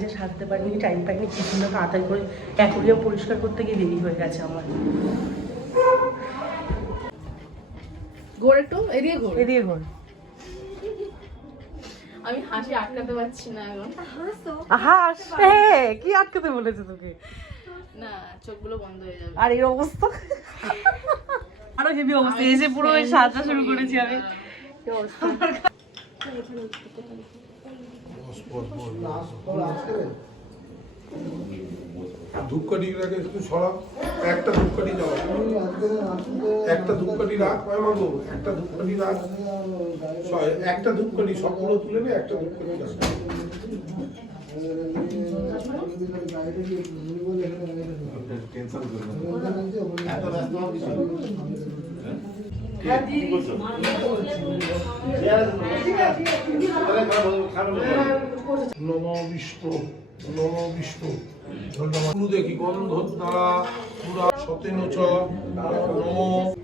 যে সারতে পারিনি টাইম পাইনি কিচেনটা তাড়াতাড়ি করে অ্যাকোরিয়াম পরিষ্কার করতে গিয়ে দেরি হয়ে গেছে আমার। গোড় একটু গোড়। আমি হাসি আটকাতে পারছি না এখন। হাস। কি আটকাতে বলেছে তোকে? না চোখগুলো বন্ধ হয়ে যাবে। আর এই অবস্থা? আরও হেভি অবস্থা। এই যে পুরো ওই সাজা শুরু করেছি আমি। এই অবস্থা। ধূপকাঠিটাকে একটু সরা একটা ধূপকাঠি দাও একটা ধূপকাঠি রাখ কয় মাগো একটা ধূপকাঠি রাখ। একটা ধূপকাঠি সবগুলো তুলে নে একটা ধূপকাঠি রাখ বিষ্ণু নম নমবিষ্ট ধন্যবাদ। গুরু দেখি গন্ধ দ্বারা পুরা সতেন নম।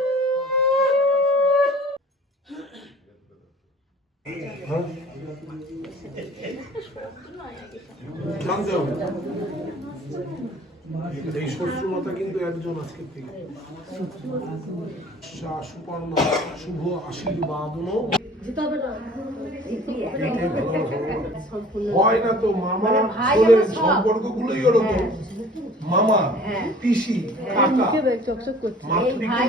জানতে হবে এই শ্বশুরতা কিন্তু একজন আজকের থেকে সুপর্ণা শুভ হয় না তো মামা ছোলের সম্পর্ক গুলোই ওরকম। মামা পিসি কাকা। মাতৃকা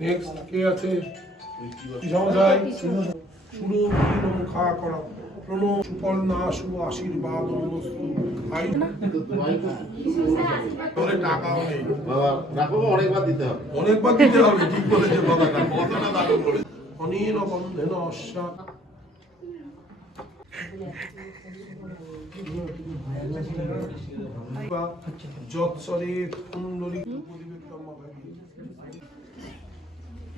নেক্সট কে আছে? শুরু মুখা করা। প্রণ সুপর্ণা শুভ আশীর্বাদ রাখো অনেকবার দিতে হবে। অনেকবার দিতে হবে ঠিক বলেছে কথাটা। কথাটা দারুণ বলেছে অনিল বন্ধেন অশ্বা। যৎসরে কুণ্ডলী পরিবেক্তম ভাবি হাত জোর করে দাও। দিনে কর। বাবা নেবে বলে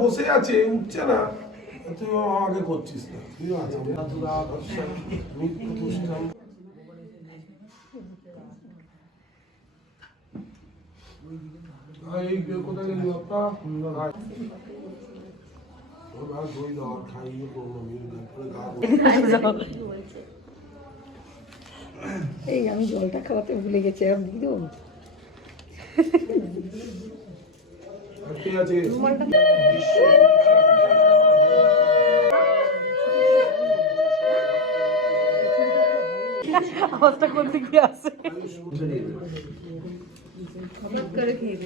বসে আছে উঠছে না তুই আমাকে করছিস না তুই আছে এই কোথায় গেলি? বাপ্পা এই আমি জলটা খাওয়াতে ভুলে গেছি আর দিয়ে দেবো? আছে? আওয়াজটা কোন দিকে আছে করে খেয়ে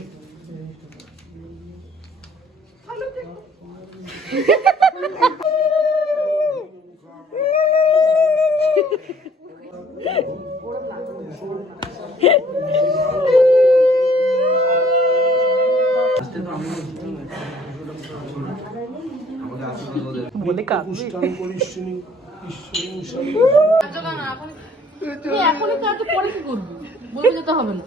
বলে কাঁদবি ঈশ্বরী ঈশ্বরী তুই এখনই কাজ পরে কি করবি? বলতে যেতে হবে না।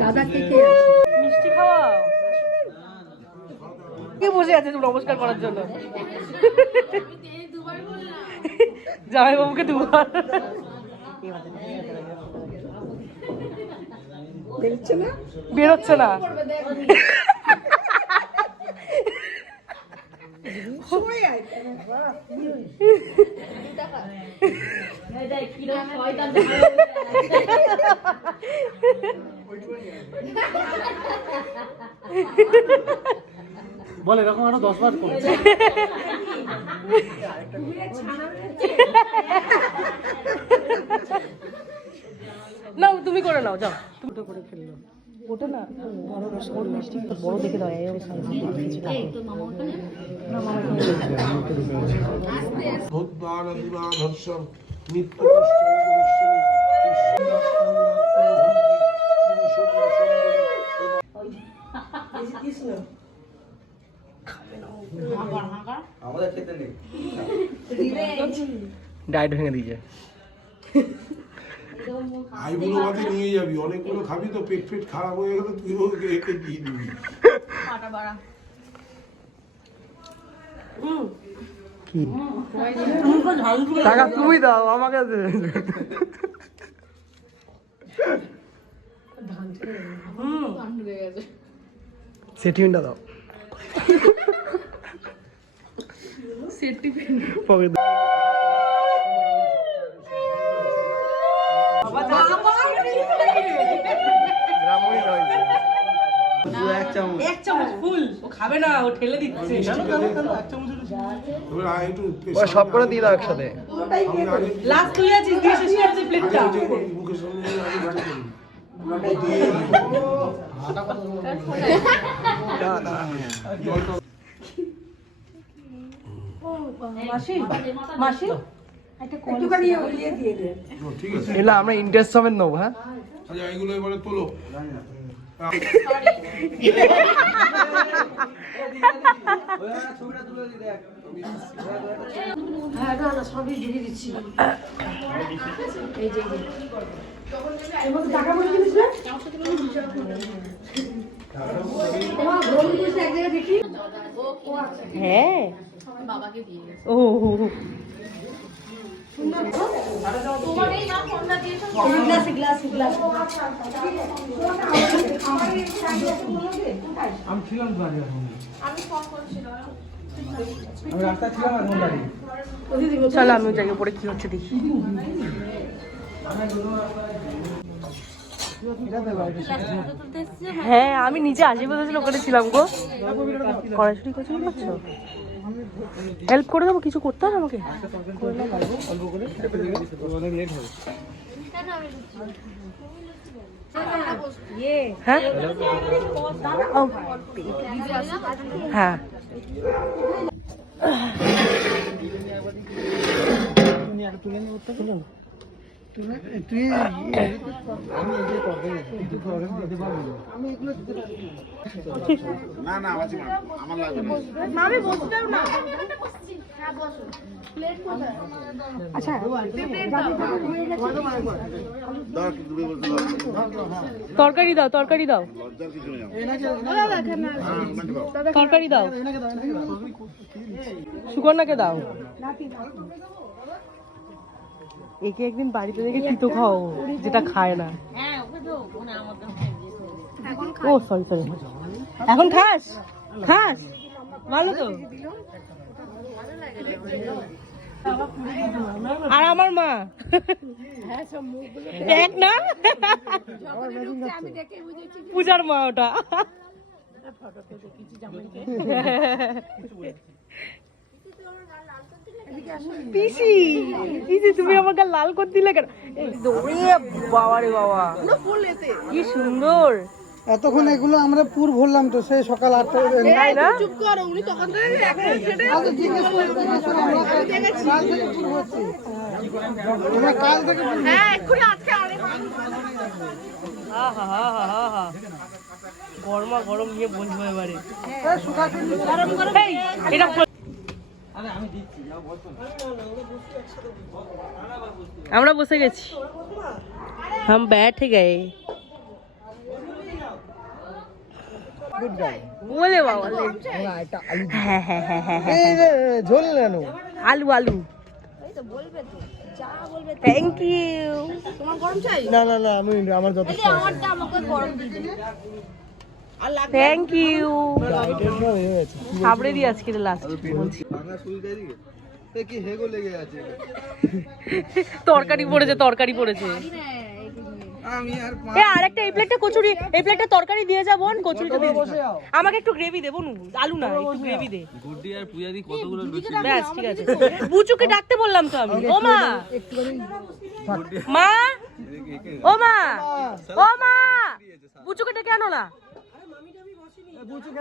দাদা কে কে মিষ্টি খাওয়া কে বসে আছে তুমি নমস্কার করার জন্য জামাই বাবুকে দুবার বেরোচ্ছে না। বেরোচ্ছে না। বল এরকম আরও দশ বার করে। নাও তুমি করে নাও যাও। তুমি তো করে ওটা না বড় ওর মিষ্টি বড় দেখে দাও এই অবস্থা ভোদ্দারদিনাধর্ষম নিত্য ডায়েট ভেঙে দিয়েছে। আইগুলো মাঝে নিয়ে যাবি অনেকগুলো খাবি তো পেট ফেট খারাপ হয়ে গেলে তুই ওকে একে দিয়ে দিবি। টাকা তুমি দাও আমাকে সেটিমেন্টটা দাও। পকেট এক চামচ ফুল ও খাবে না ও ঠেলে দিচ্ছে সব করে দিয়ে দাও একসাথে লাস্ট তুই আছিস দিয়ে শেষ করছিস প্লেটটা মাসি মাসি? এলা আমরা ইন্টারেস্ট সমেত নেব হ্যাঁ? আচ্ছা এগুলো এবারে তোলো। হ্যাঁ হ্যাঁ। বাবাকে দিয়ে ও আমি ছিলাম আমি রাস্তায় ছিলাম এখন দাঁড়িয়ে চলো, আমি ওই জায়গায় পরে কি হচ্ছে দেখি। হ্যাঁ আমি নিজে বলেছিল ওখানে ছিলাম গো। কড়াইশুটি কচুরি করছ? হেল্প করে দেবো? কিছু করতে হবে আমাকে? হ্যাঁ? হ্যাঁ। তুই আমি তরকারি তরকারি এগুলো দিতে পারবি না। না। আমার লাগবে না তরকারি দাও তরকারি দাও। হ্যাঁ ওনাকে দাও তরকারি দাও। এনাকে দাও সুকন্যাকে দাও। একে একদিন বাড়িতে দেখে তিতো খাও যেটা খায় না। ও সরি সরি এখন খাস? খাস? ভালো তো। আর আমার মা? এক না? পূজার মা ওটা। পিসি পিসি তুমি আমাকে লাল করে দিলে কেন? দৌড়ে বাবা রে বাবা। কি সুন্দর। এতক্ষণ এগুলো আমরা পুর ভরলাম তো সেই সকাল আটটা করে আমরা কাল থেকে। গরমা গরম নিয়ে বলব এবারে। এই, এটা বল- আমরা বসে গেছি। হাম ব্যাঠে গে বলে বাবা। হ্যাঁ হ্যাঁ হ্যাঁ হ্যাঁ, হ্যাঁ আলু আলু। থ্যাংক ইউ না না না আমি আমার যত গেছে সাবড়ে দিয়ে আজকে লাস্ট বলছি। দিকে এ কি হেগো লেগে আছে? তরকারি পড়েছে তরকারি পড়েছে। আমি আর পা- এ আর একটা এই প্লেটটা কচুরি এই প্লেটটা তরকারি দিয়ে যা বোন কচুরিটা দিয়ে। আমাকে একটু গ্রেভি দে বোন আলু না একটু গ্রেভি দে। গুড্ডি আর পূজাদি কতগুলো ব্যাস ঠিক আছে। বুচুকে ডাকতে বললাম তো আমি। ও মা। মা? ও মা। ও মা। বুচুকে ডেকে আনো না।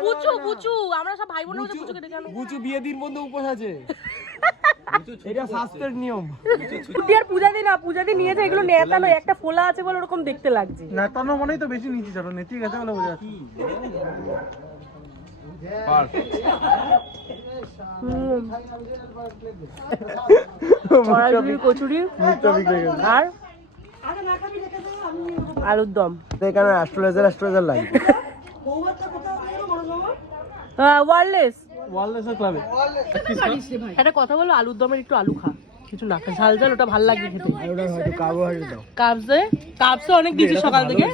বুচু বুচু আমরা সব ভাই বোনের মধ্যে বুচুকে ডেকে আনো গুচু বিয়ে দিন বন্ধু উপোস আছে। এটা শাস্ত্রের নিয়ম। কুটি আর পূজা দি না পূজা দি নিয়েছে এগুলো নেতানো একটা ফোলা আছে বলে ওরকম দেখতে লাগছে। নেতানো মানেই তো বেশি নিচে চলো নেতি গেছে বলে বোঝা কচুরি আর? আলুর দম। এখানে অ্যাস্ট্রোলজার অ্যাস্ট্রোলজার লাগে ওয়ারলেস ওয়ালনেসের ক্লাবে একটা কথা বলো আলুর দমের একটু আলু খা। কিছু না খা ঝাল ঝাল ওটা ভালো লাগবে খেতে। আর ওটা হয়তো কার্বোহাইড্রেট দাও। কাপসে? কাপসে অনেক দিয়েছি সকাল থেকে।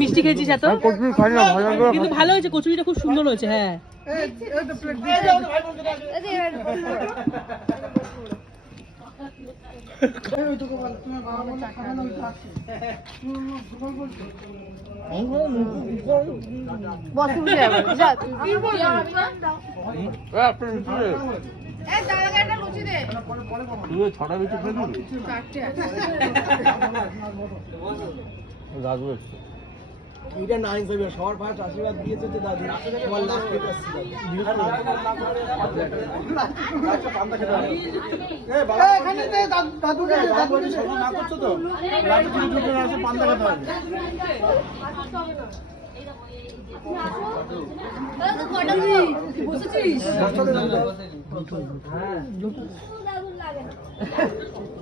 মিষ্টি খেয়েছিস এত? কচুরি খাই না ভালো করে কিন্তু ভালো হয়েছে কচুরিটা খুব সুন্দর হয়েছে হ্যাঁ। ছটা বেঁচে ফেলবি রাজু এটা নাইন যাবে সবার ফার্স্ট আশীর্বাদ দিয়েছে যে দাদু সবার লাস্ট দাদু দাদু না করছ তো পান্তা খেতে হবে তুমি খাবি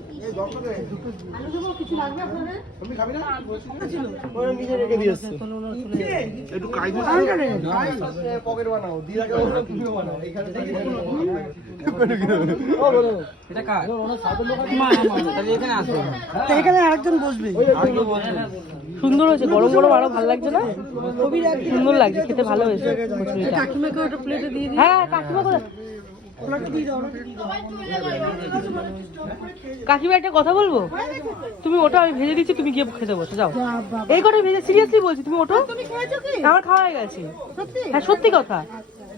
এখানে আরেকজন বসবে। সুন্দর হয়েছে গরম গরম আরও ভালো লাগছে না? সুন্দর লাগছে খেতে ভালো হয়েছে। কাকিমাকে প্লেটে দিয়ে হ্যাঁ কাকিমা কাকিমা একটা কথা বলব? তুমি ওটা আমি ভেজে দিচ্ছি তুমি গিয়ে খেতে বসে যাও। এই কটাই ভেজে সিরিয়াসলি বলছি তুমি ওটো আমার খাওয়া হয়ে গেছে। হ্যাঁ সত্যি কথা।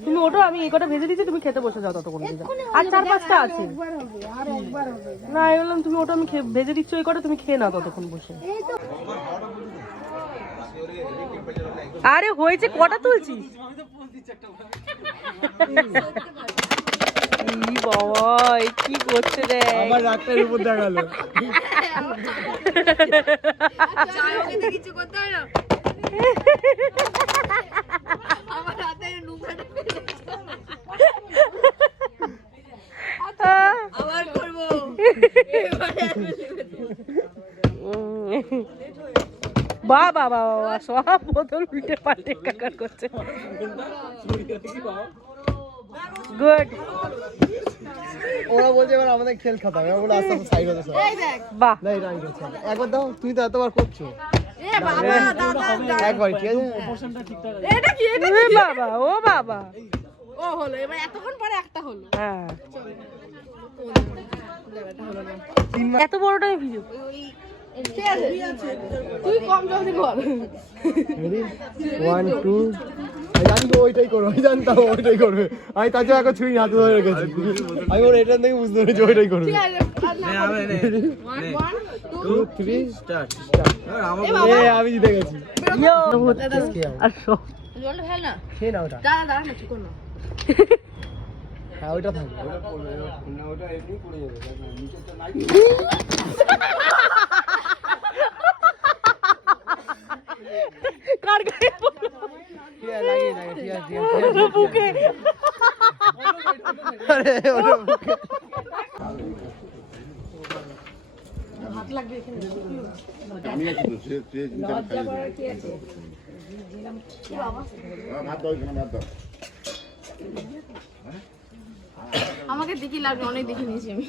তুমি ওটো আমি এই কটা ভেজে দিচ্ছি তুমি খেতে বসে যাও ততক্ষণ। আর চার পাঁচটা আছে। না আমি বললাম তুমি ওটা আমি খেয়ে- ভেজে দিচ্ছ এই কটা তুমি খেয়ে নাও ততক্ষণ বসে। আরে হয়েছে কটা তুলছিস? ই বাবা এ কি করছে রে? আমার রাতটার উপর দেখা কিছু করতে হয় না আমার হাতে নুকাটা আবার করব বা বা বা বা সব বোতল উল্টে পাল্টে কাকার করছে। গুড ওরা বলছে এবার আমাদের খেল খাতা হবে। বলে আস্তে আস্তে সাইড হতে বাহ। না এটা একবার দাও তুমি তো এতবার করছ। এ বাবা দাদা একবার ঠিক আছে? এটা কি এটা এ বাবা ও বাবা। ও হলো এবার এতক্ষণ পরে একটা হলো। হ্যাঁ। এত বড়টা ভিডিও। ঠিক আছে তুই কম জলদি কর ওয়ান টু জানি তো ওইটাই করো আমি জানতাম ওইটাই করবে। আমি তার জন্য এখন ছুরি হাতে ধরে রেখেছি। আমি ওর এটার থেকে বুঝতে পেরেছি ওইটাই করবে। আমি জিতে গেছি। আর সব জলটা ফেল না। খেয়ে না ওটা। দাঁড়া দাঁড়া না ঠিক না হ্যাঁ ওইটা থাকবে কার গায়ে পড়ল? ঠিক আছে লাগিয়ে লাগে ঠিক আছে ঠিক আছে, ঠিক আছে বুকে আরে ওটা বুকে। আমি আছি তো সে সে চিন্তা খাই ভাত দাও এখানে ভাত দাও আমাকে দেখি লাগবে অনেক দেখে নিয়েছি আমি।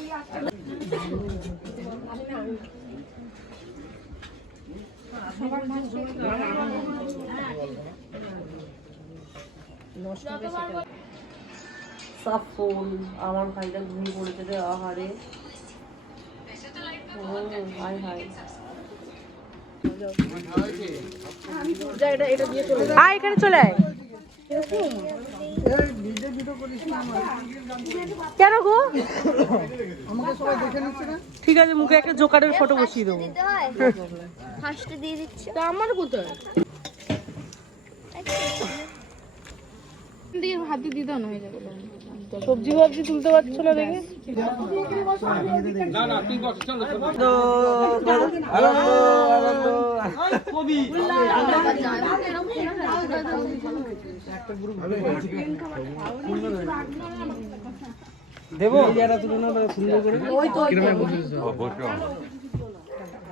সাফল আমার ভাইটা ঘুমিয়ে পড়েছে রে আহারে। ও হাই হাই। আয় এখানে চলে আয়। কেন গো? ঠিক আছে মুখে একটা জোকারের ফটো বসিয়ে দেবো। দিতে ফার্স্টে দিয়ে দিচ্ছে। তা আমার কোথায়? দিয়ে হাতে দিয়ে দাও না হয়ে যাবে। সবজি ভাবজি তুলতে পারছ না দেখে? দেবো? সুন্দর করে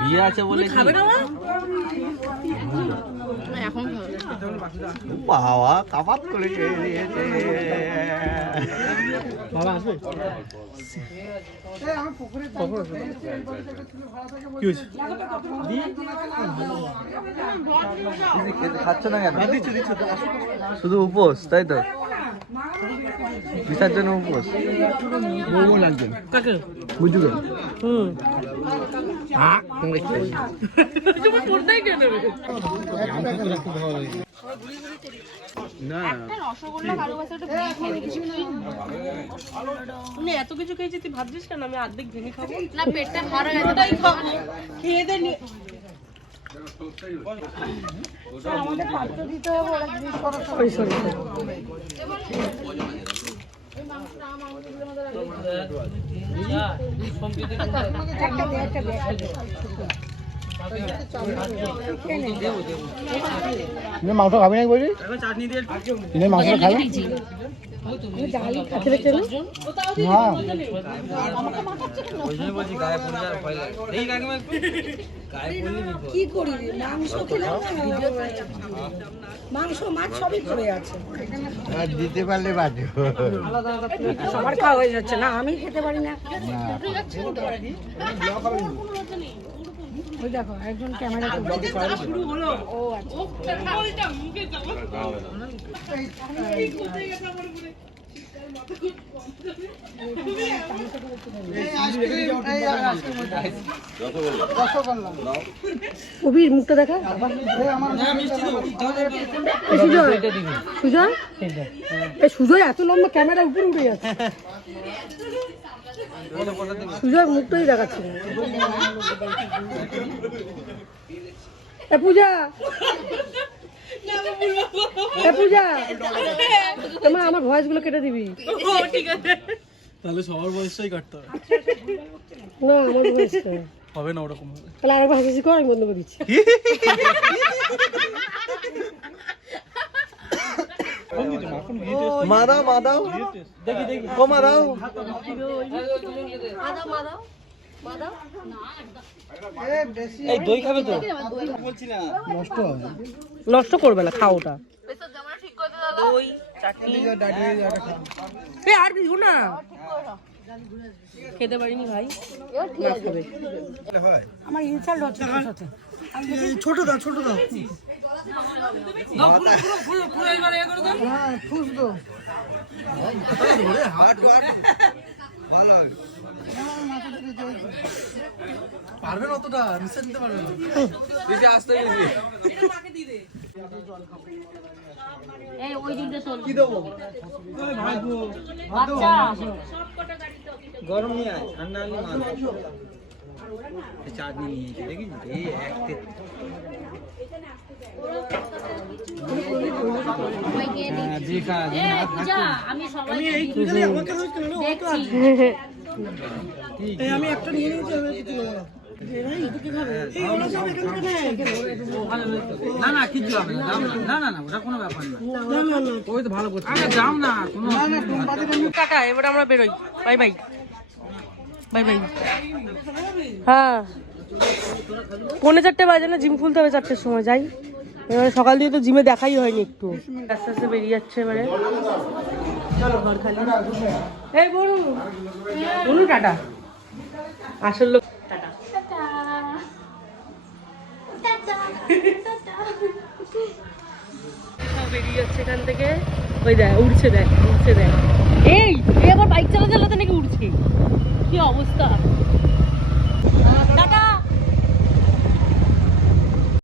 বিয়ে আছে বলে বাবা আসবে শুধু উপোস তাই তো? বিসার জন্য উপোস। লাগবে। কাকে বুঝু হুম। এত কিছু খেয়েছি তুই ভাবছিস কেন আমি অর্ধেক ভেঙে খাব না পেটটা ভরা গেছে খেয়ে দে নি- Sorry, sorry, sorry. মাংস খাবি না বলি মাংস খাবে? পড়ে কাকিমা একটু গায়ে পড়লে বিপদ। আর দিতে পারলে বাজো। সবার খাওয়া হয়ে যাচ্ছে না আমি খেতে পারি না। ওই দেখো একজন ক্যামেরা মুখটা এই সুজয় এত লম্বা ক্যামেরা উপরে উঠে যাচ্ছে। সুজয় মুখটাই দেখাচ্ছে পূজা। পূজা তোমার আমার ভয়েসগুলো কেটে দিবি। তাহলে সবার বয়সটাই কাটতে হবে। না আমার ভয়েস হবে না ওরকম তাহলে আরেকবার হাসি কর আমি বন্ধ করে দিচ্ছি। মা দাও মা দাও দেখি দেখি ও মা দাও মাদাও মাদাও মাদাও। এই দই খাবে তো? নষ্ট হবে নষ্ট করবে না খাও ওটা। আর দিও না। খেতে পারিনি ভাই। আমার ইনসাল্ট হচ্ছে ছোট দাও ছোট দাও। পারবে না অতটা নিশ্চয় নিতে পারবেন বেশি আসতে গেছি কি গরম নিয়ে আয় ঠান্ডা চাটনি নিয়েছি দেখিস এই এক না আমি একটা নিয়ে নিয়েছি। না না কিচ্ছু হবে না না। না না না ওটা কোনো ব্যাপার না। ওই তো ভালো করছে। যাও না কোনো টাটা এবার আমরা বেরোই। Bye bye. Bye bye. হ্যাঁ। পৌনে চারটে বাজে না জিম খুলতে হবে চারটের সময় যাই। এবারে সকাল দিয়ে তো জিমে দেখাই হয়নি একটু। আস্তে আস্তে বেরিয়ে যাচ্ছে এবারে। চলো ঘর খালি। এই বলু বলু টাটা। আসল লোক। টাটা। বেরিয়ে যাচ্ছে এখান থেকে। ওই দেখ উঠছে দেখ উঠছে দেখ। 你好，吴哥。大哥。